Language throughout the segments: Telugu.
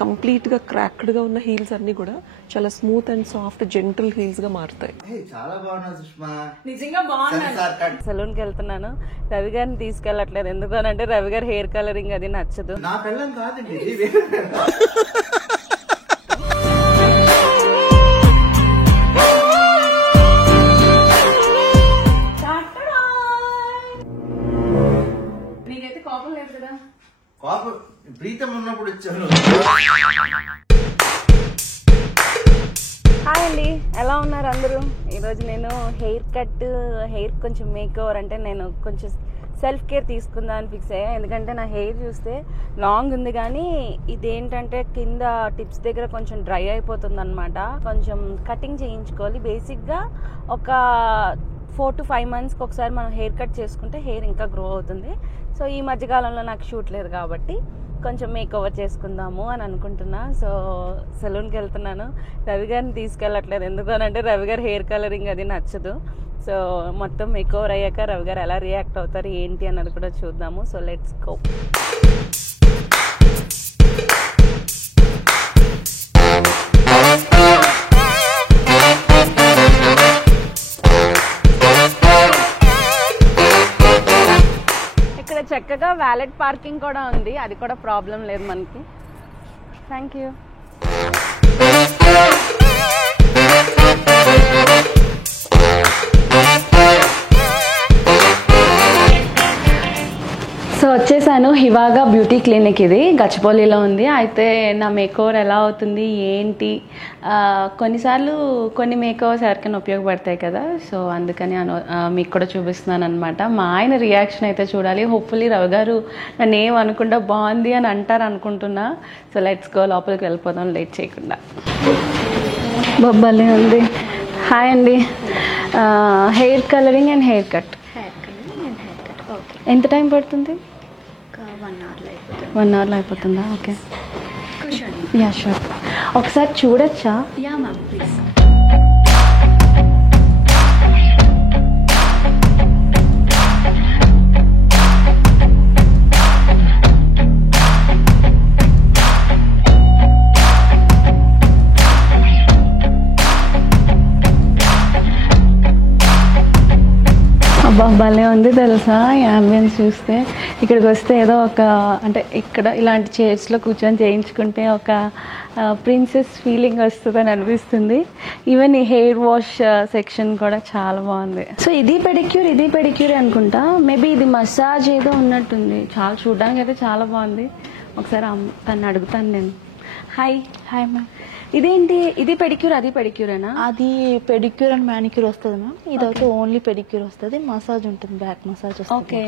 కంప్లీట్ గా క్రాక్డ్ గా ఉన్న హీల్స్ అన్ని కూడా చాలా smooth and soft gentle heels గా మారుతాయి. చాలా బాగున్నాయి సుష్మా, నిజంగా బాగున్నాయి. సలూన్ కి వెళ్తున్నాను, రవి గారిని తీసుకెళ్లట్లేదు. ఎందుకనంటే రవి గారి హెయిర్ కలరింగ్ అది నచ్చదు. నా పిల్లం కాదండి. నీకైతే కోపం లేదు కదా? కోపం ప్రీతం ఉన్నప్పుడు ఇచ్చాను. హాయ్ అండి, ఎలా ఉన్నారు అందరూ? ఈరోజు నేను హెయిర్ కొంచెం మేక్ ఓవర్, అంటే నేను కొంచెం సెల్ఫ్ కేర్ తీసుకుందా అని ఫిక్స్ అయ్యా. ఎందుకంటే నా హెయిర్ చూస్తే లాంగ్ ఉంది, కానీ ఇదేంటంటే కింద టిప్స్ దగ్గర కొంచెం డ్రై అయిపోతుంది అనమాట. కొంచెం కటింగ్ చేయించుకోవాలి. బేసిక్గా ఒక 4 to 5 monthsకి ఒకసారి మనం హెయిర్ కట్ చేసుకుంటే హెయిర్ ఇంకా గ్రో అవుతుంది. సో ఈ మధ్యకాలంలో నాకు షూట్ లేదు కాబట్టి కొంచెం మేక్ ఓవర్ చేసుకుందాము అని అనుకుంటున్నా. సో సెలూన్కి వెళ్తున్నాను, రవి గారిని తీసుకెళ్ళట్లేదు. ఎందుకనంటే రవి గారి హెయిర్ కలరింగ్ అది నచ్చదు. సో మొత్తం మేక్ ఓవర్ అయ్యాక రవి గారు ఎలా రియాక్ట్ అవుతారు ఏంటి అన్నది కూడా చూద్దాము. So let's go. చక్కగా వ్యాలెట్ పార్కింగ్ కూడా ఉంది, అది కూడా ప్రాబ్లం లేదు మనకి. Thank you. సో వచ్చేసాను హివాగా బ్యూటీ క్లినిక్. ఇది గచ్చిబౌలిలో ఉంది. అయితే నా మేకోవర్ ఎలా అవుతుంది ఏంటి, కొన్నిసార్లు కొన్ని మేకోవర్స్ ఎవరికైనా ఉపయోగపడతాయి కదా. సో అందుకని మీకు కూడా చూపిస్తున్నాను అనమాట. మా ఆయన రియాక్షన్ అయితే చూడాలి. హోప్ఫుల్లీ రవి గారు నన్ను ఏం అనుకుంటా బాగుంది అని అంటారు అనుకుంటున్నా. సో లెట్స్ గో, లోపలికి వెళ్ళిపోదాం లేట్ చేయకుండా. బొబ్బలి ఉంది. హాయ్ అండి, hair colouring and hair cut. ఎంత టైం పడుతుంది? 1 hourలో అయిపోతుందా? Okay, yeah sure. ఒకసారి చూడొచ్చా? Yeah ma'am please. అబ్బా భలే ఉంది తెలుసా ఈ అంబియన్స్ చూస్తే. ఇక్కడికి వస్తే ఏదో ఒక, అంటే ఇక్కడ ఇలాంటి చైర్స్లో కూర్చొని చేయించుకుంటే ఒక ప్రిన్సెస్ ఫీలింగ్ వస్తుందని అనిపిస్తుంది. ఈవెన్ ఈ హెయిర్ వాష్ సెక్షన్ కూడా చాలా బాగుంది. సో ఇది పెడిక్యూర్ అనుకుంటా. మేబీ ఇది మసాజ్ ఏదో ఉన్నట్టుంది. చాలా చూడడానికి అయితే చాలా బాగుంది. ఒకసారి తను అడుగుతాను నేను. హాయ్ మ్యామ్, ఇదేంటి, ఇది పెడిక్యూర్ అది పెడిక్యూరేనా? అది పెడిక్యూర్ అండ్ మ్యానిక్యూర్ వస్తుంది మ్యామ్. ఇదైతే ఓన్లీ పెడిక్యూర్ వస్తుంది. మసాజ్ ఉంటుంది, బ్యాక్ మసాజ్ వస్తుంది. ఓకే,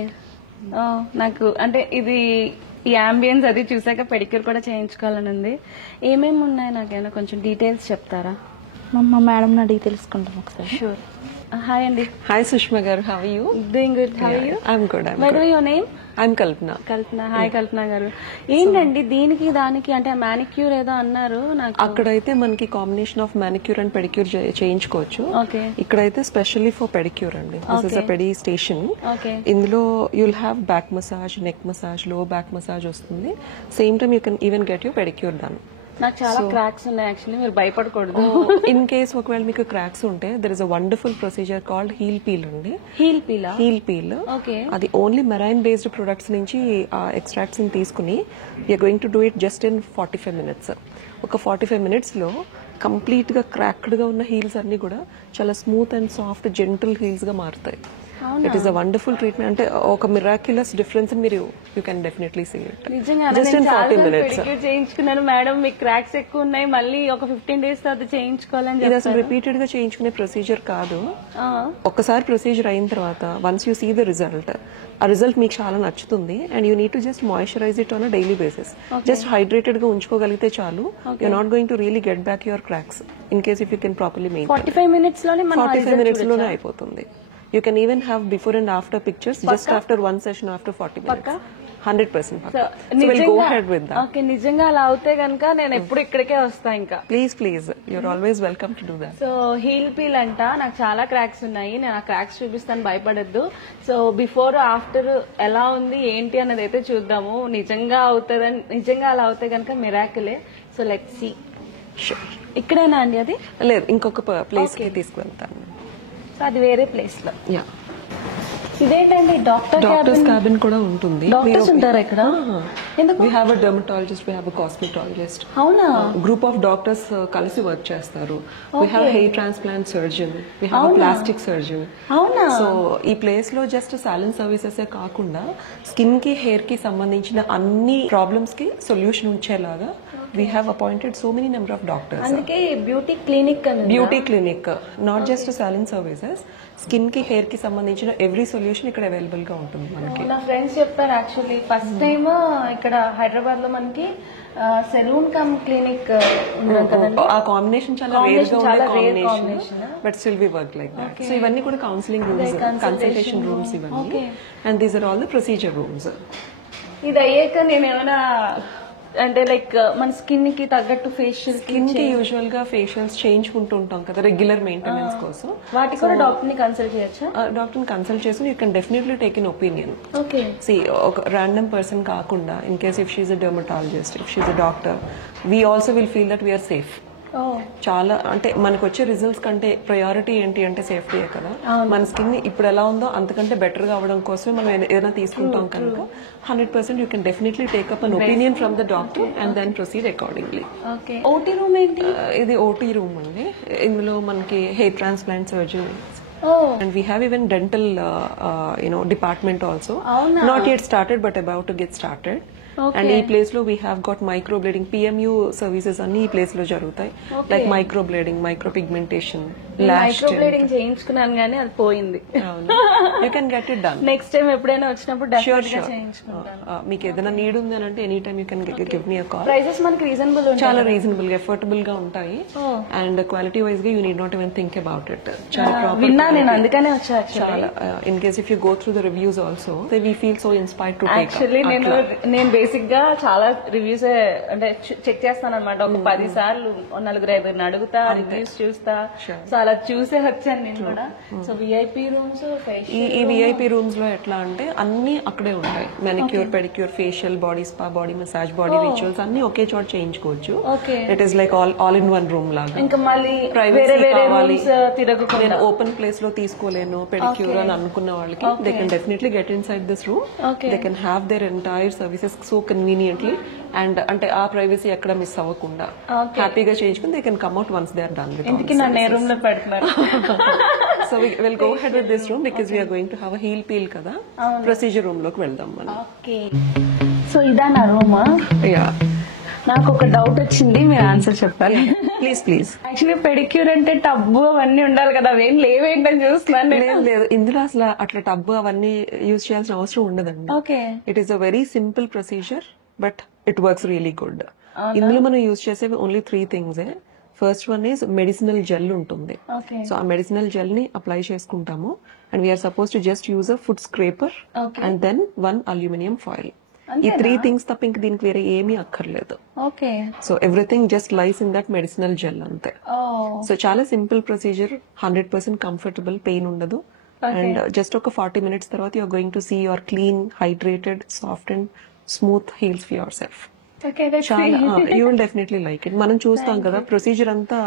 నాకు అంటే ఇది ఈ అంబియన్స్ అది చూసాక పెడిక్యూర్ కూడా చేయించుకోవాలని ఉంది. ఏమేమి ఉన్నాయి నాకైనా కొంచెం డీటెయిల్స్ చెప్తారా? మా మేడం అడిగి తెలుసుకుంటాం ఒకసారి. షూర్. హాయ్ అండి. హాయ్ సుష్మా గారు, how are you? Doing good. How are you? I'm good. What is your name? I'm Kalpana. Hi Kalpana గారు. ఏంటండి దీనికి దానికి అంటే మానిక్యూర్ ఏదో అన్నారు నాకు. అక్కడైతే మనకి combination of manicure and pedicure చేయించుకోవచ్చు. ఓకే, ఇక్కడైతే స్పెషల్లీ ఫర్ పెడిక్యూర్ అండి. This is a pedi station. Okay, ఇందులో you'll have back massage, neck massage, low back massage వస్తుంది. Same time you can even get your pedicure done. నాకు చాలా క్రాక్స్ ఉన్నాయి యాక్చువల్లీ, మీరు భయపడకూడదు. ఇన్ కేస్ ఒకవేళ మీకు క్రాక్స్ ఉంటే there is a wonderful procedure called heel peel అండి. Heel peel. ఓకే, అది ఓన్లీ మెరైన్ బేస్డ్ ప్రొడక్ట్స్ నుంచి ఎక్స్ట్రాక్ట్స్ ని తీసుకుని you're going to do it just in 45 minutes. ఒక 45 minutes లో కంప్లీట్ గా క్రాక్డ్ గా ఉన్న హీల్స్ అన్ని కూడా చాలా smooth and soft gentle heels గా మారుతాయి. It is a wonderful treatment. అంటే ఒక మిరాక్యులస్ డిఫరెన్స్ మీరు you can definitely see it just in 40 minutes. చేయించుకున్నాను మేడం, మీకు క్రాక్స్ ఎక్కువ ఉన్నాయి, మళ్ళీ ఒక 15 days తర్వాత చేయించుకోవాలని. ఇది అసలు రిపీటెడ్ గా చేయించుకునే ప్రొసీజర్ కాదు. ఒక్కసారి ప్రొసీజర్ అయిన తర్వాత once you see the result, ఆ రిజల్ట్ మీకు చాలా నచ్చుతుంది. And you need to just moisturise it on a daily basis. Just hydrated గా ఉంచుకోగలిగితే చాలు. You not going to really get back your cracks in case if you can properly maintain. 45 minutes లోనే అయిపోతుంది. You can even have before and after pictures just after one session after 40 minutes. 100% పక్కా. So we'll go ahead with that. Okay, నిజంగా అలా అవుతే గనుక నేను ఎప్పుడు ఇక్కడికే వస్తా ఇంకా. Please, you're always welcome to do that. So heel peel అంట, నాకు చాలా క్రాక్స్ ఉన్నాయి, నేను ఆ క్రాక్స్ చూపిస్తాను, భయపడద్దు. సో బిఫోర్ ఆఫ్టర్ ఎలా ఉంది ఏంటి అన్నది అయితే చూద్దాము. నిజంగా అలా అవుతే గనుక మిరాకిలే. So let's see. Sure. ఇక్కడేనా అండి అది? లేదు, ఇంకొక ప్లేస్ కి తీసుకువెళ్తాను. సో అది వేరే ప్లేస్ లో. యా, ఇదేంటండి డాక్టర్స్ క్యాబిన్ కూడా ఉంటుంది. డాక్టర్స్ ఉంటారా ఇక్కడ? ఎందుకు? We have a dermatologist, we have a cosmetologist. అవునా? గ్రూప్ ఆఫ్ డాక్టర్స్ కలిసి వర్క్ చేస్తారు. We have a hair transplant surgeon, we have a plastic surgeon. అవునా? సో ఈ ప్లేస్ లో జస్ట్ సాలన్ సర్వీసెస్ కాకుండా స్కిన్ కి హెయిర్ కి సంబంధించిన అన్ని ప్రాబ్లమ్స్ కి సొల్యూషన్ ఉంచేలాగా we have appointed so many number of doctors. అందుకే బ్యూటీ క్లినిక్ అని. Beauty clinic, not just salon services, skin కి హెయిర్ కి సంబంధించిన ఎవ్రీ సొల్యూషన్ ఇక్కడ అవైలబుల్ గా ఉంటుంది మనకి. నా ఫ్రెండ్స్ చెప్పారు యాక్చువల్లీ ఫస్ట్ టైం ఇక్కడ హైదరాబాద్ లో మనకి సెలూన్ కమ్ క్లినిక్ ఉన్నది కదండి. ఆ కాంబినేషన్ చాలా రేర్ గా ఉండే combination, but still we work like that. So ఇవన్నీ కూడా కౌన్సిలింగ్ రూమ్స్, కన్సల్టేషన్ రూమ్స్ ఇవన్నీ, and these are all the procedure rooms. ఇది అయ్యాక నేను ఏమైనా అంటే లైక్ మన స్కిన్ కి తగ్గట్టు ఫేషియల్ స్కిన్ కి యూజువల్ గా ఫేషియల్స్ చేయించుకుంటూ ఉంటాం కదా రెగ్యులర్ మెయింటెనెన్స్ కోసం. వాటికి కూడా డాక్టర్ ని కన్సల్ట్ చేయొచ్చా? డాక్టర్ ని కన్సల్ట్ చేసి you can definitely take in opinion. Okay. సి ఒక ర్యాండమ్ పర్సన్ కాకుండా, in case if she's a dermatologist, if she's a doctor, we also will feel that we're safe. చాలా అంటే మనకు వచ్చే రిజల్ట్స్ కంటే ప్రయారిటీ ఏంటి అంటే సేఫ్టీయే కదా. మన స్కిన్ ఇప్పుడు ఎలా ఉందో అంతకంటే బెటర్ గా అవడం కోసమే మనం ఏదైనా తీసుకుంటాం కనుక 100% you can definitely take up an opinion from the doctor and then proceed accordingly. OT room ఏంటి? ఇది ఓటీ రూమ్ అండి. ఇందులో మనకి hair transplant surgery and we have even dental department also. Not yet started but about to get started. And ఈ ప్లేస్ లో we have got microblading, PMU services అన్ని ఈ ప్లేస్ లో జరుగుతాయి. Like microblading, micropigmentation, microblading చేయించుకున్నాను కానీ అది పోయింది. You can get it done next time ఎప్పుడైనా వచ్చినప్పుడు చేయించుకుంటాను. మీకు ఏదైనా నీడ్ ఉంది అని అంటే any time you can give me a call. Prices మనకి రీజనబుల్, చాలా రీజనబుల్ గా ఎఫోర్డబుల్ గా ఉంటాయి. అండ్ క్వాలిటీ వైజ్ గా you need not even think about it. విన్నా నేను, అందుకనే వచ్చా. చాలా in case if you go through the reviews also we feel so inspired to take. Actually నేను బేసిక్ గా చాలా రివ్యూస్ అంటే చెక్ చేస్తాను అనమాట. ఒక 10 సార్లు 4-5 అడుగుతా, రివ్యూస్ చూస్తా. సో అలా చూసే వచ్చాను నేను కూడా. సో విఐపీ రూమ్స్, ఈ విఐపీ రూమ్స్ లో ఎట్లా అంటే అన్ని అక్కడే ఉంటాయి. Manicure, pedicure, facial, body spa, body massage, body rituals అన్ని ఒకే చోట చేయించుకోవచ్చు. It is like all in one room లాగా. ఇంకా మళ్ళీ ప్రైవసీ కావాలి, తిరగకుండా నేను ఓపెన్ ప్లేస్ లో తీసుకోలేను పెడిక్యూర్ అని అనుకున్న వాళ్ళకి they can definitely get inside this room. They can have their entire services so conveniently and అంటే ఆ ప్రైవసీ ఎక్కడ మిస్ అవ్వకుండా హ్యాపీగా చేయించుకుని they can come out once they are done with. Room లో పెడుతున్నారు. So will go head with this room because we're going to have a heel peel కదా. ప్రొసీజర్ రూమ్ లోకి వెళ్దాం మనం. ఓకే. సో ఇదా నా రూమా? యా. నాకు ఒక డౌట్ వచ్చింది, మీరు ఆన్సర్ చెప్పాలి. ప్లీజ్. యాక్చువల్లీ పెడిక్యూర్ అంటే టబ్బు అవన్నీ ఉండాలి కదా, అవేం లేవేంటని చూస్తున్నాను. లేదు, ఇందులో అసలు అట్లా టబ్బు అవన్నీ యూజ్ చేయాల్సిన అవసరం ఉండదండి. Okay. It is a very simple procedure but it works really good. ఇందులో మనం యూజ్ చేసేవి only 3 things. First one is medicinal gel ఉంటుంది. సో ఆ మెడిసినల్ జెల్ ని అప్లై చేసుకుంటాము and we're suppose to just use a food scraper and then 1 aluminium foil. ఈ 3 things తప్ప ఇంక దీనికి వేరే ఏమీ అక్కర్లేదు. Okay. So everything just lies in that medicinal gel అంతే. సో చాలా సింపుల్ ప్రొసీజర్, 100% కంఫర్టబుల్, పెయిన్ ఉండదు. అండ్ జస్ట్ ఒక 40 minutes తర్వాత you're going to see your clean, hydrated, soft and smooth heels for yourself. చాలా you will definitely like it. మనం చూస్తాం కదా ప్రొసీజర్ అంతా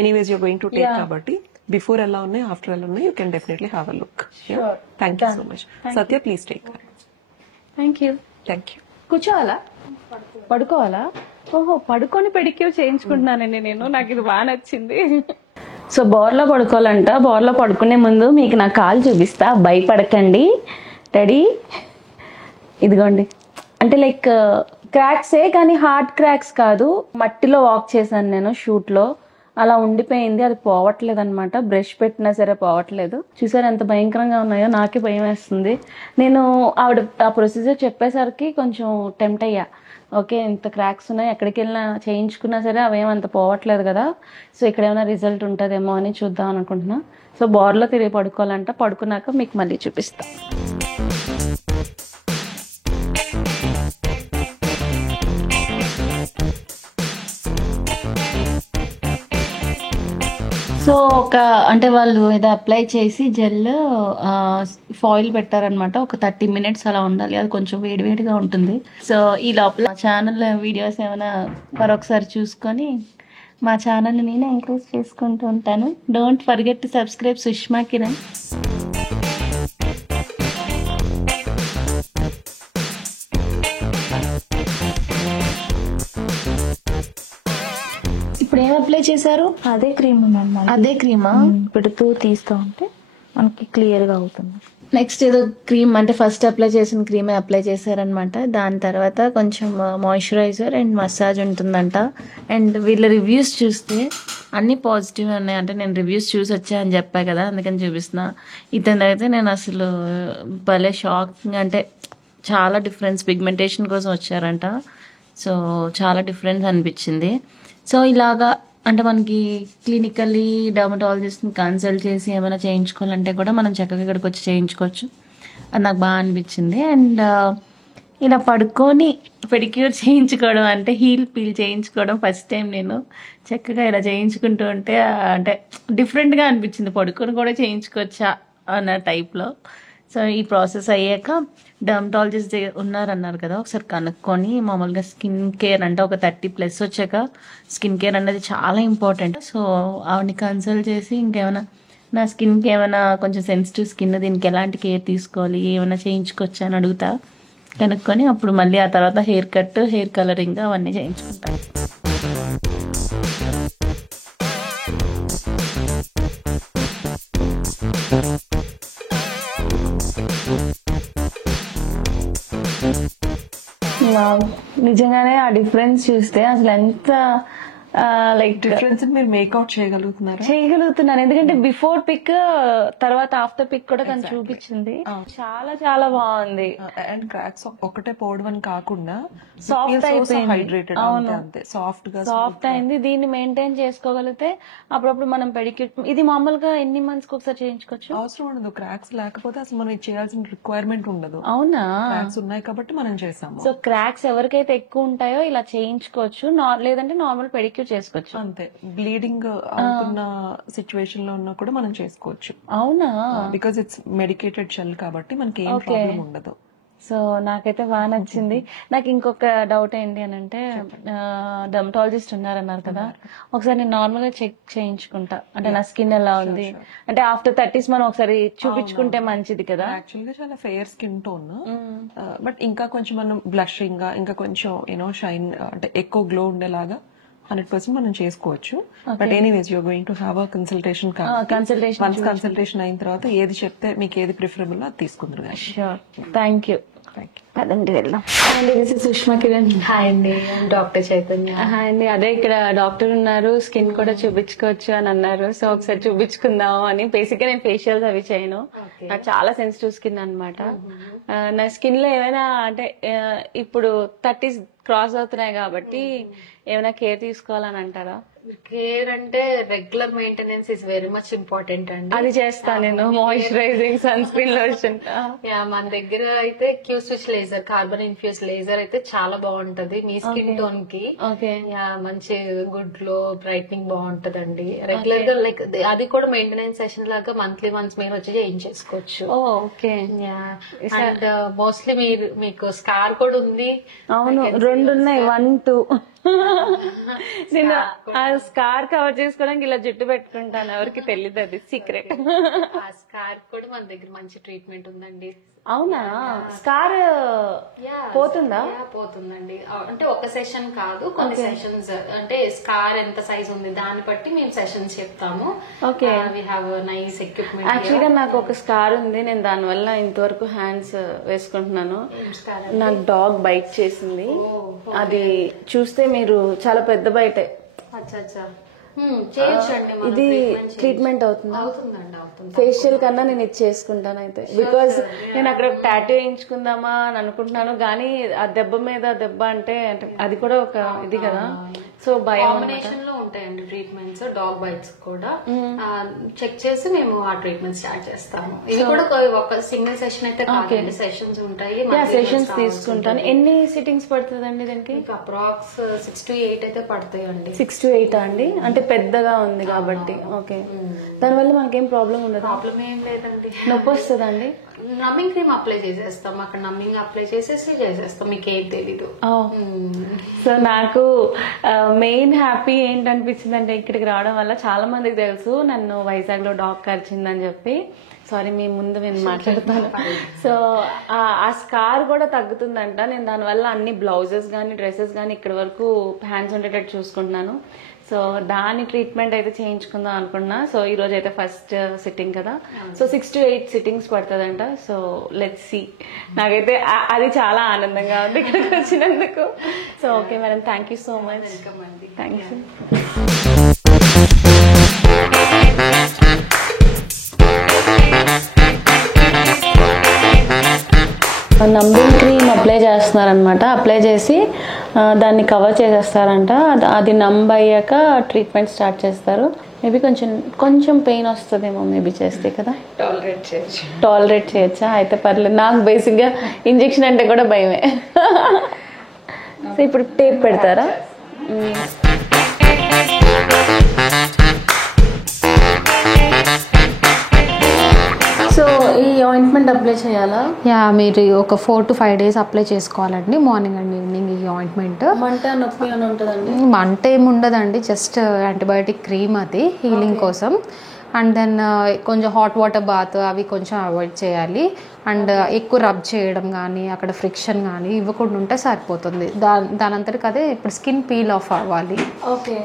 anyways you're going to take కాబట్టి బిఫోర్ ఎలా ఉన్నాయి, ఆఫ్టర్ ఎలా ఉన్నాయి, you can definitely have a look. Thank you so much. Satya, please take. Thank you. కూర్చోవాలా, పడుకోవాలా? ఓహో, పడుకొని పెడిక్యూర్ చేయించుకుంటున్నానండి నేను. నాకు ఇది బాగా నచ్చింది. సో బోర్లో పడుకోవాలంట. బోర్లో పడుకునే ముందు మీకు నా కాలు చూపిస్తా, భయపడకండి. రెడీ? ఇదిగోండి. అంటే లైక్ క్రాక్సే కానీ హార్డ్ క్రాక్స్ కాదు. మట్టిలో వాక్ చేశాను నేను షూట్లో, అలా ఉండిపోయింది, అది పోవట్లేదు అనమాట. బ్రష్ పెట్టినా సరే పోవట్లేదు. చూసారు ఎంత భయంకరంగా ఉన్నాయో, నాకే భయం వేస్తుంది. నేను ఆవిడ ఆ ప్రొసీజర్ చెప్పేసరికి కొంచెం టెంప్ట్ అయ్యా. ఓకే, ఇంత క్రాక్స్ ఉన్నాయి, ఎక్కడికి వెళ్ళినా చేయించుకున్నా సరే అవేమంత పోవట్లేదు కదా, సో ఇక్కడ ఏమైనా రిజల్ట్ ఉంటుందేమో అని చూద్దాం అనుకుంటున్నా. సో బోర్లో తిరిగి పడుకోవాలంట. పడుకున్నాక మీకు మళ్ళీ చూపిస్తా. సో ఒక అంటే వాళ్ళు ఏదో అప్లై చేసి జెల్ ఫాయిల్ పెట్టారనమాట. ఒక 30 minutes అలా ఉండాలి, అది కొంచెం వేడివేడిగా ఉంటుంది. సో ఈ లోపల ఛానల్ వీడియోస్ ఏమైనా మరొకసారి చూసుకొని మా ఛానల్ని నేను ఎంకరేజ్ చేసుకుంటూ ఉంటాను. Don't forget to subscribe Sushma Kiran. ఇప్పుడు ఏం అప్లై చేశారు? అదే క్రీమ్ మ్యామ్. అదే క్రీమా? పెడుతూ తీస్తూ ఉంటే మనకి క్లియర్గా అవుతుంది. నెక్స్ట్ ఏదో క్రీమ్ అంటే ఫస్ట్ అప్లై చేసిన క్రీమే అప్లై చేశారనమాట. దాని తర్వాత కొంచెం మాయిశ్చరైజర్ అండ్ మసాజ్ ఉంటుందంట. అండ్ వీళ్ళ రివ్యూస్ చూస్తే అన్నీ పాజిటివ్ ఉన్నాయి. అంటే నేను రివ్యూస్ చూసి వచ్చా అని చెప్పా కదా, అందుకని చూపిస్తున్నా. ఇతను అయితే నేను అసలు భలే షాకింగ్, అంటే చాలా డిఫరెన్స్, పిగ్మెంటేషన్ కోసం వచ్చారంట. సో చాలా డిఫరెన్స్ అనిపించింది. సో ఇలాగా అంటే మనకి క్లినికల్లీ డర్మటాలజిస్ట్ని కన్సల్ట్ చేసి ఏమైనా చేయించుకోవాలంటే కూడా మనం చక్కగా ఇక్కడికి వచ్చి చేయించుకోవచ్చు. అది నాకు బాగా అనిపించింది. అండ్ ఇలా పడుకొని పెడిక్యూర్ చేయించుకోవడం అంటే హీల్ పీల్ చేయించుకోవడం ఫస్ట్ టైం నేను చక్కగా ఇలా చేయించుకుంటూ ఉంటే అంటే డిఫరెంట్గా అనిపించింది. పడుకొని కూడా చేయించుకోవచ్చా అన్న టైప్లో. సో ఈ ప్రాసెస్ అయ్యాక డర్మటాలజిస్ట్ ఉన్నారన్నారు కదా, ఒకసారి కనుక్కొని మామూలుగా స్కిన్ కేర్ అంటే ఒక 30+ వచ్చాక స్కిన్ కేర్ అనేది చాలా ఇంపార్టెంట్. సో ఆవిడని కన్సల్ట్ చేసి ఇంకేమైనా నా స్కిన్కి ఏమైనా కొంచెం సెన్సిటివ్ స్కిన్, దీనికి ఎలాంటి కేర్ తీసుకోవాలి, ఏమైనా చేయించుకోవచ్చా అని అడుగుతా. కనుక్కొని అప్పుడు మళ్ళీ ఆ తర్వాత హెయిర్ కట్, హెయిర్ కలరింగ్ అవన్నీ చేయించుకుంటాను. నిజంగానే ఆ డిఫరెన్స్ చూస్తే అసలు ఎంత లైక్ డిఫరెన్స్ మీరు మేకౌట్ చేయగలుగుతున్నాను. ఎందుకంటే బిఫోర్ పిక్ తర్వాత ఆఫ్టర్ పిక్ కూడా తను చూపించింది. చాలా చాలా బాగుంది. అండ్ క్రాక్స్ ఒకటే పోవడం అని కాకుండా సాఫ్ట్ అయిపోయింది. హైడ్రేటెడ్. అంతే సాఫ్ట్ అయింది. దీన్ని మెయింటైన్ చేసుకోగలిగితే అప్పుడప్పుడు మనం పెడిక్యూర్, ఇది మామూలుగా ఎన్ని మంత్స్ కి ఒకసారి చేయించుకోవచ్చు? అవసరం ఉండదు. క్రాక్స్ లేకపోతే అసలు మనం చేయాల్సిన రిక్వైర్మెంట్ ఉండదు. అవునా? క్రాక్స్ ఉన్నాయి కాబట్టి మనం చేసాము. సో క్రాక్స్ ఎవరికైతే ఎక్కువ ఉంటాయో ఇలా చేయించుకోవచ్చు, లేదంటే నార్మల్ పెడిక్యూర్ చేసుకోవచ్చు. అంతే. బ్లీడింగ్ అవుతున్న సిచ్యువేషన్ లో ఉన్నా కూడా మనం చేసుకోవచ్చు. అవునా? బికాజ్ ఇట్స్ మెడికేటెడ్ జెల్ కాబట్టి మనకి ఏం ప్రాబ్లం ఉండదు. సో నాకైతే బాగా నచ్చింది. నాకు ఇంకొక డౌట్ ఏంటి అని అంటే, డర్మటాలజిస్ట్ ఉన్నారన్నారు కదా, ఒకసారి నేను నార్మల్ గా చెక్ చేయించుకుంటా, అంటే నా స్కిన్ ఎలా ఉంది అంటే ఆఫ్టర్ 30s మనం ఒకసారి చూపించుకుంటే మంచిది కదా. యాక్చువల్ గా చాలా ఫెయిర్ స్కిన్ టోన్, బట్ ఇంకా కొంచెం మనం బ్లషింగ్ గా ఇంకా కొంచెం షైన్ అంటే ఎక్కువ గ్లో ఉండేలాగా 100% మనం చేసుకోవచ్చు. But anyways you're going to have a consultation. Consultation అయిన తర్వాత ఏది చెప్తే మీకు ఏది ప్రిఫరబుల్ అది తీసుకుందరు. షూర్. Thank you. అదండి వెళ్దాం. అండి, this is Sushma Kiran. Hi అండి, డాక్టర్ చైతన్య. హాయ్ అండి. అదే ఇక్కడ డాక్టర్ ఉన్నారు, స్కిన్ కూడా చూపించుకోవచ్చు అని అన్నారు. సో ఒకసారి చూపించుకుందాం అని. బేసిక్ గా నేను ఫేషియల్స్ అవి చేయను, నాకు చాలా సెన్సిటివ్ స్కిన్ అనమాట. నా స్కిన్ లో ఏమైనా అంటే ఇప్పుడు 30s క్రాస్ అవుతున్నాయి కాబట్టి ఏమైనా కేర్ తీసుకోవాలని అంటారా? కేర్ అంటే regular maintenance is very much important అండి. అది చేస్తాను నేను. Moisturising, sunscreen lotion. మన దగ్గర అయితే Q switch laser, carbon infuse laser అయితే చాలా బాగుంటది మీ స్కిన్ టోన్ కి. మంచి గుడ్ గ్లో, బ్రైట్నింగ్ బాగుంటదండి. రెగ్యులర్ గా లైక్ అది కూడా మెయింటెనెన్స్ సెషన్ లాగా మంత్లీ వన్స్ మీరు వచ్చి చేయించేసుకోవచ్చు. ఓకే. అండ్ మోస్ట్లీ మీకు స్కార్ కూడా ఉంది. అవును, 2 ఉన్నాయి, 1, 2. నేను ఆ స్కార్ కవర్ చేసుకోవడానికి ఇలా జుట్టు పెట్టుకుంటాను, ఎవరికి తెలియదు, అది సీక్రెట్. ఆ స్కార్ కూడా మన దగ్గర మంచి ట్రీట్మెంట్ ఉందండి. అవునా? స్కార్ పోతుందా? పోతుందండి. అంటే ఒక సెషన్ కాదు, కొన్ని సెషన్స్. అంటే స్కార్ ఎంత సైజ్ ఉంది దాన్ని బట్టి మేము సెషన్స్ చెప్తాము. Okay. We have nice equipment. యాక్చువల్గా నాకు ఒక స్కార్ ఉంది, నేను దాని వల్ల ఇంతవరకు హ్యాండ్స్ వేసుకుంటున్నాను. నాకు డాగ్ బైట్ చేసింది, అది చూస్తే మీరు చాలా పెద్ద బయటే. ఇది ట్రీట్మెంట్ అవుతుందా? అవుతుందండి, అవుతుంది. ఫేషియల్ కన్నా నేను ఇది చేసుకుంటాను అయితే, బికాజ్ నేను అక్కడ టాటూ వేయించుకుందామా అని అనుకుంటున్నాను, కానీ ఆ దెబ్బ మీద దెబ్బ అంటే అది కూడా ఒక ఇది కదా. సో కాంబినేషన్ లో ఉంటాయండి ట్రీట్మెంట్స్, డాగ్ బైట్స్ కూడా చెక్ చేసి మేము ఆ ట్రీట్మెంట్ స్టార్ట్ చేస్తాము. ఇది కూడా ఒక సింగిల్ సెషన్ అయితే కాదండి, సెషన్స్ ఉంటాయి. సెషన్స్ తీసుకుంటాను. ఎన్ని సిట్టింగ్స్ పడుతుందండి దీనికి? అప్రాక్స్ 6 to 8 అయితే పడతాయండి. 6 to 8 అండి, అంటే పెద్దగా ఉంది కాబట్టి. ఓకే, దానివల్ల మనకేం ప్రాబ్లం ఉండదు? ప్రాబ్లం ఏం లేదండి. నొప్పి వస్తుందండి? నమ్మింగ్ క్రీమ్ అప్లై చేసేస్తాం, అక్కడ నమ్మింగ్ అప్లై చేసేసి చేసేస్తాం, మీకు ఏం తెలీదు. సో నాకు మెయిన్ హ్యాపీ ఏంటనిపించింది అంటే ఇక్కడికి రావడం వల్ల చాలా మందికి తెలుసు నన్ను వైజాగ్ లో డాగ్ కరిచిందని చెప్పి. సారీ, మీ ముందు నేను మాట్లాడతాను. సో ఆ స్కార్ కూడా తగ్గుతుందంట. నేను దానివల్ల అన్ని బ్లౌజెస్ కానీ డ్రెస్సెస్ కానీ ఇక్కడ వరకు హ్యాండ్స్ ఉండేటట్టు చూసుకుంటున్నాను. సో దాని ట్రీట్మెంట్ అయితే చేయించుకుందాం అనుకున్నా. సో ఈ రోజు అయితే ఫస్ట్ సిట్టింగ్ కదా, సో 6 to 8 సిట్టింగ్స్ పడుతుందంట. So let's see. నాకైతే అది చాలా ఆనందంగా ఉంది ఇక్కడికి వచ్చినందుకు. So okay madam, thank you so much. Thanks. Numbing cream apply చేస్తున్నారనమాట. అప్లై చేసి దాన్ని కవర్ చేసేస్తారంట. అది నంబ్ అయ్యాక ట్రీట్మెంట్ స్టార్ట్ చేస్తారు. మేబీ కొంచెం పెయిన్ వస్తుందేమో మేబీ చేస్తే కదా. టాలరేట్ చేయొచ్చా? అయితే పర్లేదు. నాకు బేసిక్గా ఇంజెక్షన్ అంటే కూడా భయమే. సో ఇప్పుడు టేప్ పెడతారా? సో ఈ ఆయింట్మెంట్ అప్లై చేయాలా? యా, మీరు ఒక 4 to 5 days అప్లై చేసుకోవాలండి, మార్నింగ్ అండ్ ఈవినింగ్. ఈ ఆయింట్మెంట్ మంట నొప్పి అని ఉంటుందండి? మంట ఏమి ఉండదండి, జస్ట్ యాంటీబయాటిక్ క్రీమ్ అది హీలింగ్ కోసం. అండ్ దెన్ కొంచెం హాట్ వాటర్ బాత్ అవి కొంచెం అవాయిడ్ చేయాలి. అండ్ ఎక్కువ రబ్ చేయడం కానీ అక్కడ ఫ్రిక్షన్ కానీ ఇవ్వకుండా ఉంటే సరిపోతుంది. దానంతటికి అదే ఇప్పుడు స్కిన్ పీల్ ఆఫ్ అవ్వాలి,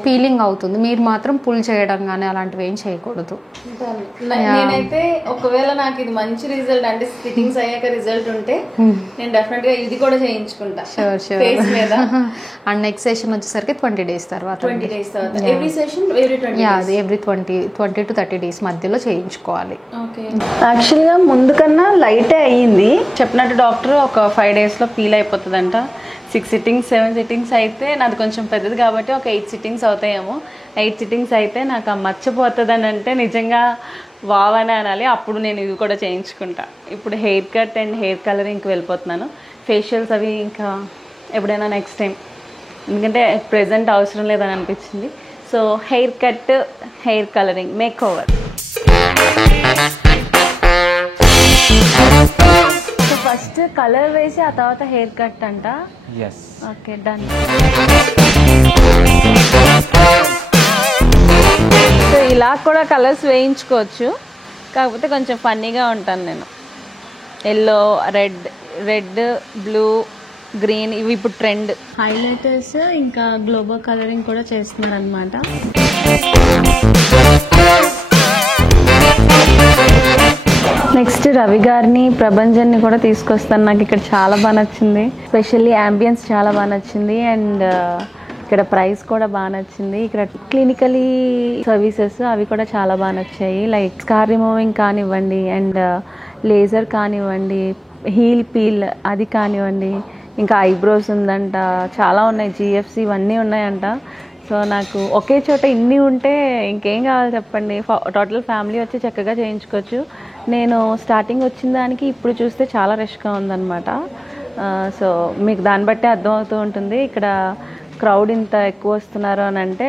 పీలింగ్ అవుతుంది. మీరు మాత్రం పుల్ చేయడం కానీ అలాంటివి ఏం చేయకూడదు. నేనైతే ఒకవేళ నాకు ఇది మంచి రిజల్ట్ అంటే సిట్టింగ్స్ అయ్యాక రిజల్ట్ ఉంటే నేను డెఫినెట్ గా ఇది కూడా చేయించుకుంటా. షూర్. అండ్ నెక్స్ట్ సెషన్ వచ్చేసరికి 20 days తర్వాత. 20 days తర్వాత every session every 20 to 30 days మధ్యలో చేయించుకోవాలి. యాక్చువల్గా ముందు కన్నా లైటే అయ్యింది. చెప్పినట్టు డాక్టర్ ఒక 5 days లో పీల్ అయిపోతుందంట. 6 sittings 7 sittings అయితే నాది కొంచెం పెద్దది కాబట్టి ఒక 8 sittings అవుతాయేమో. 8 sittings అయితే నాకు మర్చిపోతుందని అంటే నిజంగా వావనే అనాలి. అప్పుడు నేను ఇది కూడా చేయించుకుంటా. ఇప్పుడు హెయిర్ కట్ అండ్ హెయిర్ కలరింగ్కి వెళ్ళిపోతున్నాను. ఫేషియల్స్ అవి ఇంకా ఎప్పుడైనా నెక్స్ట్ టైం, ఎందుకంటే ప్రెజెంట్ అవసరం లేదని అనిపించింది. So hair cut, hair colouring, make over. So first colour వేసి ఆ తర్వాత హెయిర్ కట్ అంట. Okay, done. సో ఇలా కూడా కలర్స్ వేయించుకోవచ్చు, కాకపోతే కొంచెం ఫన్నీగా ఉంటాను నేను. ఎల్లో, రెడ్, బ్లూ, గ్రీన్ ఇవి ఇప్పుడు ట్రెండ్. హైలైటర్స్ ఇంకా గ్లోబల్ కలరింగ్ కూడా చేస్తున్నారు అనమాట. నెక్స్ట్ రవి గారిని, ప్రభంజన్ని కూడా తీసుకొస్తాను. నాకు ఇక్కడ చాలా బాగా నచ్చింది, స్పెషల్లీ యాంబియన్స్ చాలా బాగా నచ్చింది. అండ్ ఇక్కడ ప్రైస్ కూడా బాగా నచ్చింది. ఇక్కడ క్లినికలీ సర్వీసెస్ అవి కూడా చాలా బాగా నచ్చాయి. లైక్ స్కార్ రిమూవింగ్ కానివ్వండి, అండ్ లేజర్ కానివ్వండి, హీల్ పీల్ అది కానివ్వండి, ఇంకా ఐబ్రోస్ ఉందంట, చాలా ఉన్నాయి, జిఎఫ్సి ఇవన్నీ ఉన్నాయంట. సో నాకు ఒకే చోట ఇన్ని ఉంటే ఇంకేం కావాలి చెప్పండి. టోటల్ ఫ్యామిలీ వచ్చి చక్కగా చేయించుకోవచ్చు. నేను స్టార్టింగ్ వచ్చిన దానికి ఇప్పుడు చూస్తే చాలా రష్గా ఉందన్నమాట. సో మీకు దాన్ని బట్టి అర్థమవుతూ ఉంటుంది ఇక్కడ క్రౌడ్ ఇంత ఎక్కువ వస్తున్నారు అని అంటే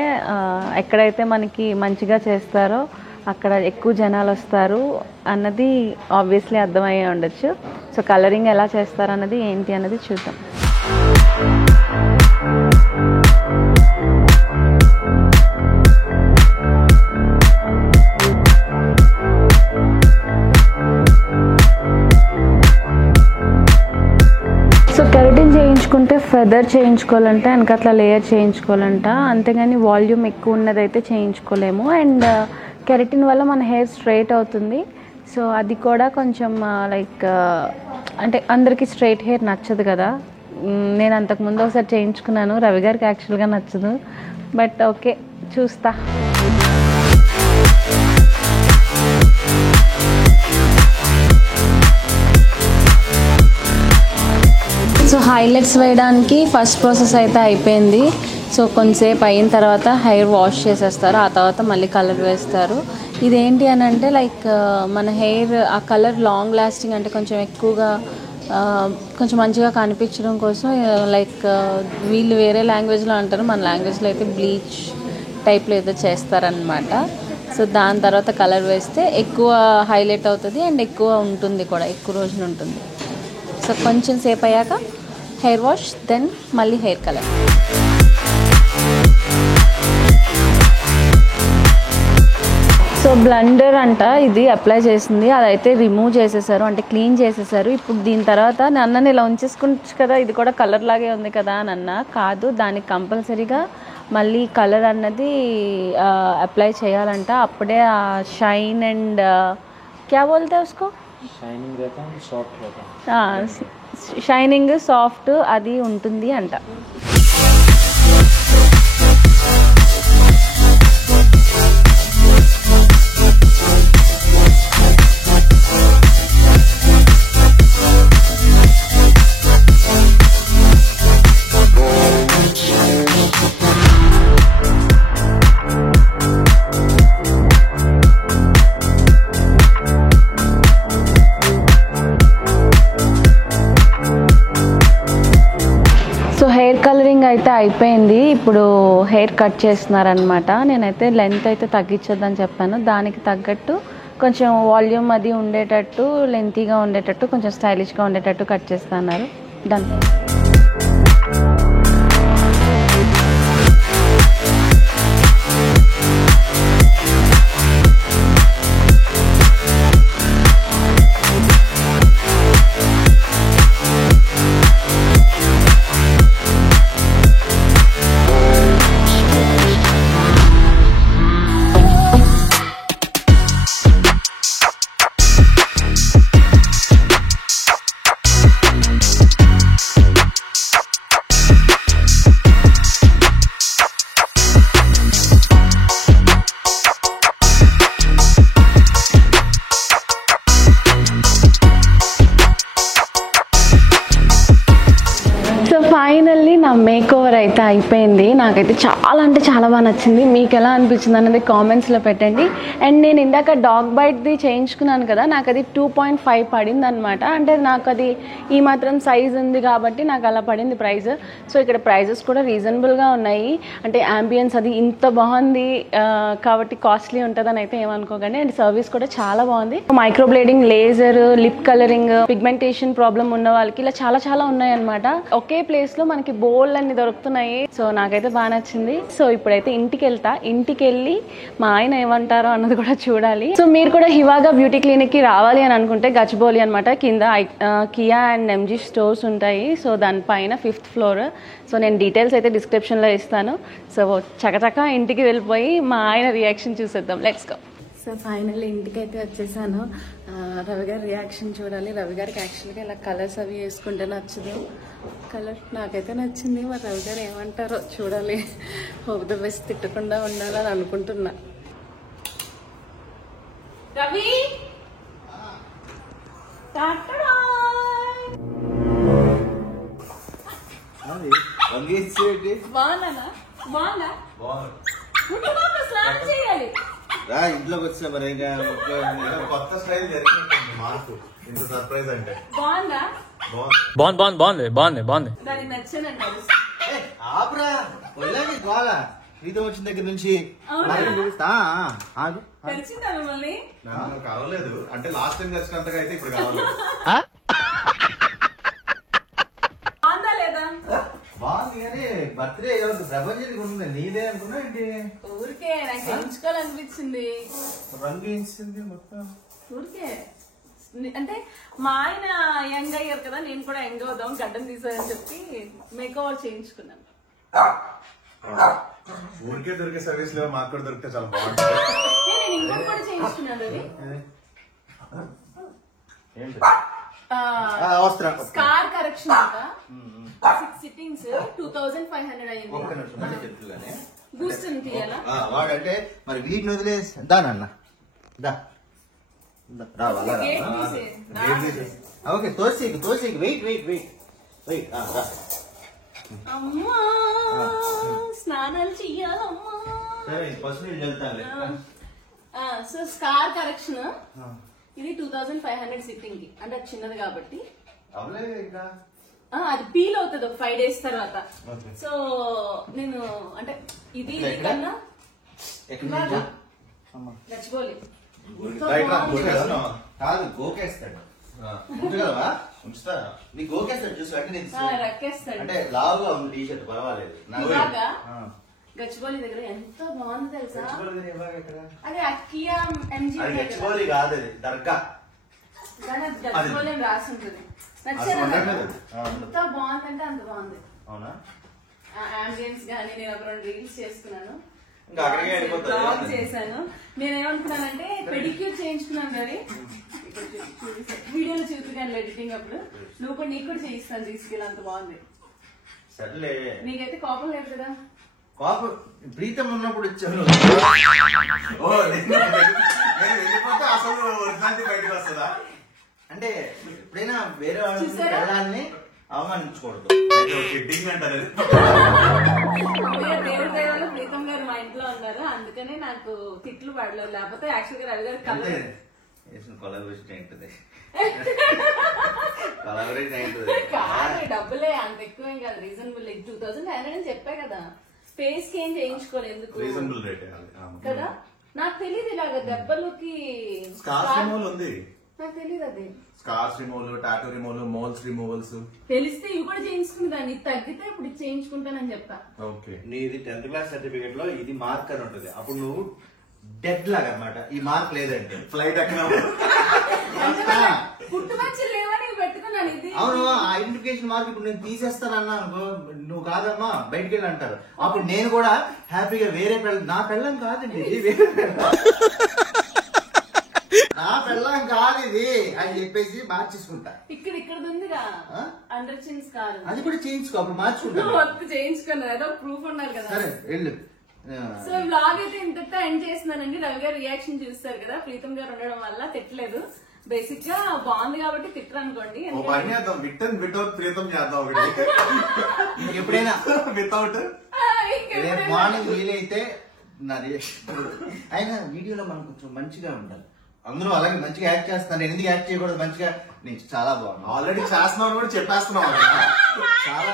ఎక్కడైతే మనకి మంచిగా చేస్తారో అక్కడ ఎక్కువ జనాలు వస్తారు అన్నది ఆబ్వియస్లీ అర్థమయ్యే ఉండొచ్చు. సో కలరింగ్ ఎలా చేస్తారు అన్నది ఏంటి అన్నది చూద్దాం. సో కెరటిన్ చేయించుకుంటే ఫెదర్ చేయించుకోవాలంటే వెనకట్లా లేయర్ చేయించుకోవాలంట, అంతేగాని వాల్యూమ్ ఎక్కువ ఉన్నదైతే చేయించుకోలేము. అండ్ కెరటిన్ వల్ల మన హెయిర్ స్ట్రైట్ అవుతుంది. సో అది కూడా కొంచెం లైక్ అంటే అందరికీ స్ట్రైట్ హెయిర్ నచ్చదు కదా. నేను అంతకుముందు ఒకసారి చేయించుకున్నాను, రవి గారికి యాక్చువల్గా నచ్చదు, బట్ ఓకే చూస్తా. సో హైలైట్స్ వేయడానికి ఫస్ట్ ప్రాసెస్ అయితే అయిపోయింది. సో కొంతసేపు అయిన తర్వాత హెయిర్ వాష్ చేసేస్తారు, ఆ తర్వాత మళ్ళీ కలర్ వేస్తారు. ఇదేంటి అని అంటే లైక్ మన హెయిర్ ఆ కలర్ లాంగ్ లాస్టింగ్ అంటే కొంచెం ఎక్కువగా కొంచెం మంచిగా కనిపించడం కోసం లైక్ వీళ్ళు వేరే లాంగ్వేజ్లో అంటారు, మన లాంగ్వేజ్లో అయితే బ్లీచ్ టైప్లో ఏదో చేస్తారనమాట. సో దాని తర్వాత కలర్ వేస్తే ఎక్కువ హైలైట్ అవుతుంది అండ్ ఎక్కువ ఉంటుంది కూడా, ఎక్కువ రోజులు ఉంటుంది. సో కొంచెం సేపు అయ్యాక హెయిర్ వాష్, దెన్ మళ్ళీ హెయిర్ కలర్. సో బ్లండర్ అంట ఇది అప్లై చేసింది, అదైతే రిమూవ్ చేసేసారు, అంటే క్లీన్ చేసేసారు. ఇప్పుడు దీని తర్వాత నన్ను ఇలా ఉంచేసుకోవచ్చు కదా, ఇది కూడా కలర్ లాగే ఉంది కదా అని అన్నా. కాదు, దానికి కంపల్సరీగా మళ్ళీ కలర్ అన్నది అప్లై చేయాలంట. అప్పుడే ఆ షైన్ అండ్ క్యా బోల్తే ఉస్కో, షైనింగ్ సాఫ్ట్ అది ఉంటుంది అంట. కలరింగ్ అయితే అయిపోయింది, ఇప్పుడు హెయిర్ కట్ చేస్తున్నారనమాట. నేనైతే లెంత్ అయితే తగ్గించొద్దని చెప్పాను, దానికి తగ్గట్టు కొంచెం వాల్యూమ్ అది ఉండేటట్టు, లెంతీగా ఉండేటట్టు, కొంచెం స్టైలిష్గా ఉండేటట్టు కట్ చేస్తున్నారు. డన్. ఫైనల్లీ నా మేక్ ఓవర్ అయితే అయిపోయింది. నాకైతే చాలా అంటే చాలా బాగా నచ్చింది. మీకు ఎలా అనిపించింది అనేది కామెంట్స్లో పెట్టండి. అండ్ నేను ఇందాక డాగ్ బైట్ది చేయించుకున్నాను కదా, నాకు అది 2.5 పడింది అనమాట. అంటే నాకు అది ఈ మాత్రం సైజ్ ఉంది కాబట్టి నాకు అలా పడింది ప్రైస్. సో ఇక్కడ ప్రైజెస్ కూడా రీజనబుల్గా ఉన్నాయి. అంటే యాంబియన్స్ అది ఇంత బాగుంది కాబట్టి కాస్ట్లీ ఉంటుందని అయితే ఏమనుకోకండి. అండ్ సర్వీస్ కూడా చాలా బాగుంది. Microblading, laser, lip colouring, pigmentation problem ఉన్న వాళ్ళకి ఇలా చాలా చాలా ఉన్నాయి అనమాట. ఒకే ప్లేస్ లో మనకి బోల్ అన్ని దొరుకుతున్నాయి. సో నాకైతే బాగా నచ్చింది. సో ఇప్పుడైతే ఇంటికి వెళ్తా, ఇంటికి వెళ్ళి మా ఆయన ఏమంటారో అన్నది కూడా చూడాలి. సో మీరు కూడా హివాగా బ్యూటీ క్లినిక్ కి రావాలి అని అనుకుంటే గచ్చిబౌలి అనమాట, కింద కియా అండ్ ఎంజీ స్టోర్స్ ఉంటాయి. సో దానిపైన 5th ఫ్లోర్. సో నేను డీటెయిల్స్ అయితే డిస్క్రిప్షన్లో ఇస్తాను. సో చకచక ఇంటికి వెళ్ళిపోయి మా ఆయన రియాక్షన్ చూసేద్దాం. Let's go. సో ఫైనల్లీ ఇంటికి అయితే వచ్చేసాను. రవి గారి రియాక్షన్ చూడాలి. రవి గారికి యాక్చువల్గా ఇలా కలర్స్ అవి వేసుకుంటే నచ్చదు. కలర్ నాకైతే నచ్చింది, మరి రవి గారు ఏమంటారో చూడాలి. హోప్ ద బెస్ట్, తిట్టకుండా ఉండాలని అనుకుంటున్నా. రవి బాగున్నా స్నానం చేయాలి. ఇంట్లోకి వచ్చా మరి ఇంకా కొత్త స్టైల్ జరిగినట్టుంది మార్పు. ఇంత సర్ప్రైజ్ అంటే బాగుందా? బాగుంది. దానికి నచ్చానండి. ఆపరా వెళ్ళండి గోళ ప్రీతం వచ్చిన దగ్గర నుంచి తెలిసిందా మిమ్మల్ని? కావలేదు అంటే లాస్ట్ టైం కలిసినంతగా అయితే ఇప్పుడు కావాలి. బాగుందా లేదా? బాగుంది కానీ బర్త్డే ఎవరికి ప్రపంచానికి ఉంటుంది, నీదే అనుకున్నా ఏంటి? ఊరికే నాకు చేయించుకోవాలనిపించింది. రంగు వేయించింది మొత్తం ఊరికే. అంటే మా ఆయన యంగ్ అయ్యారు కదా, నేను కూడా యంగ్ అవుదాం, గడ్డం తీసారని చెప్పి మేక్ ఓవర్ చేయించుకున్నాను. ఊరికే దొరికే సర్వీస్ లో మాకు కూడా దొరికితే చాలా బాగుంటుంది. నేను ఇంకోటి కూడా చేయించుకున్నాను. అది స్కార్ కరెక్షన్ అంట, 6 సిట్టింగ్స్ 2500 అయ్యింది. బూస్టర్ తీయాలా వాడంటే మరి వీటిని వదిలేసి దానన్న ఓకే తోసి వెయిట్ అమ్మా స్నానాలు చెయ్యాలమ్మా. సరే ఫస్ట్ నేను వెళ్తాను. సో స్కార్ కరెక్షన్ ఇది 2500 సిట్టింగ్ కి, అంటే అది చిన్నది కాబట్టి అవలేదు ఇంకా. అది పీల్ అవుతుంది ఒక 5 days తర్వాత. సో నేను అంటే ఇది కన్నా గచ్చిబౌలి కాదు గోకేస్తాడు. ఉంచగలవా? ఉంచుతా. నీ గోకేస్తాడు చూసి రక్కేస్తాడు. అంటే లావుగా ఉంది టీ షర్ట్, పర్వాలేదు. గచ్చిబౌలి దగ్గర ఎంత బాగుంది తెలుసా? ఎక్కడ? అదే అక్కియా ఎంజీ అది గచ్చిబౌలి కాదు, అది దర్గా. కానీ అది గచ్చిబౌలి అని రాసి ఉంటుంది. నచ్చేది ఎంత బాగుందంటే అంత బాగుంది. అవునా? అంబియన్స్ గానీ నేను ఒక 2 రీల్స్ చేసుకున్నాను, ఇంకా అక్కడికే వెళ్ళిపోతాను. బ్లాగ్ చేశాను. నేనేమనుకున్నానంటే పెడిక్యూర్ చేయించుకున్నాను కదా, వీడియోలో చూపుగాను ఎడిటింగ్ అప్పుడు. నువ్వు కూడా నీకు కూడా చేయిస్తాను తీసుకెళ్ళి, అంత బాగుంది. సర్లే, నీకైతే కోపం లేదు కదా? పాప ప్రీతం ఉన్నప్పుడు ఇచ్చాను. వెళ్ళిపోతే అసలు ఒరిజినాలిటీ బయటకు వస్తుందా? అంటే ఎప్పుడైనా వేరే వాళ్ళని అవమానించకూడదు. అంటారు. దేవుడి దయవల్ల ప్రీతం గారు మా ఇంట్లో ఉన్నారు, అందుకనే నాకు తిట్లు పడలేదు. లేకపోతే యాక్చువల్ గా రవి గారు కొలాబరేషన్ ఏంటిది? కొలాబరేషన్ ఏంటిది? కాదు, డబ్బులే అంత ఎక్కువేం కాదు, రీజనబుల్. 2500 అని చెప్పా కదా. ఫేస్ కి ఏం చేయించుకోలేదు ఎందుకు రీజనబుల్ రేట్ కదా. నాకు తెలియదు ఇలాగ దెబ్బలకి స్కార్స్ రిమూవల్ ఉంది. నాకు తెలియదు అది. Scars removal, tattoo removal, moles removals తెలిస్తే ఇవి కూడా చేయించుకుందాన్ని. తగ్గితే ఇప్పుడు చేయించుకుంటానని చెప్తా. ఓకే, నీది 10th క్లాస్ సర్టిఫికేట్ లో ఇది మార్క్ అని ఉంటుంది. అప్పుడు నువ్వు డెడ్ లాగా అన్నమాట. ఈ మార్క్ లేదంటే ఫ్లైట్ ఎక్కడ పుట్టుమచ్చలు లేవని పెట్టుకున్నాను ఇది. అవును, ఆ ఐడెంటిఫికేషన్ మార్క్ ఇప్పుడు నేను తీసేస్తానన్నా అనుకో, నువ్వు కాదమ్మా బయటికి వెళ్ళి అంటారు. అప్పుడు నేను కూడా హ్యాపీగా వేరే నా పెళ్ళం కాదండి ఇది, వేరే నా పెళ్ళం కాదు ఇది అని చెప్పేసి మార్చేసుకుంటా. ఇక్కడ ఉందిగా అండర్ చిన్ స్కార్, అది కూడా చేయించుకో, అప్పుడు మార్చుకుంటా. చేయించుకున్నారు, ఏదో ప్రూఫ్ ఉండాలి కదా. సరే వెళ్ళు. సో బ్లాగ్ అయితే ఇంతటితో ఎండ్ చేస్తున్నానండి. రవి గారు రియాక్షన్ చూస్తారు కదా, ప్రీతం గారు ఉండడం వల్ల తిట్టలేదు. బేసిక్ గా బాగుంది కాబట్టి తిట్టరు అనుకోండి. వితౌట్ ప్రీతం చేద్దాం ఎప్పుడైనా వితౌట్. రేపు మార్నింగ్ వీలైతే నా రియాక్షన్ అయినా వీడియోలో మనం కొంచెం మంచిగా ఉండాలి. అందరూ అలాగే మంచిగా యాక్ట్ చేస్తాను. నేను ఎందుకు యాక్ట్ చేయకూడదు? మంచిగా నీకు చాలా బాగుంది. ఆల్రెడీ చేస్తున్నావు కూడా చెప్పేస్తున్నావు. చాలా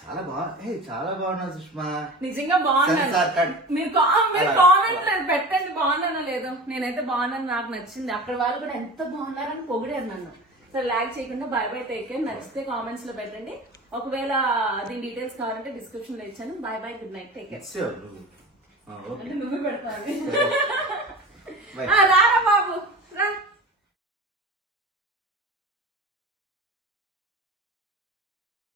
చాలా బాగుంది, చాలా బాగున్నా సుష్మా. నిజంగా బాగున్నాను. మీరు కామెంట్ పెట్టండి బాగున్నానో లేదో. నేనైతే బాగున్నాను, నాకు నచ్చింది. అక్కడ వాళ్ళు కూడా ఎంత బాగున్నారని పొగిడారు నన్ను. సో లాగ్ చేయకుండా బై బై, టేక్ కేర్. నచ్చితే కామెంట్స్ లో పెట్టండి. ఒకవేళ దీని డీటెయిల్స్ కావాలంటే డిస్క్రిప్షన్ లో ఇచ్చాను. By by, good night, take care. అంటే నువ్వే పెడతాను. రారా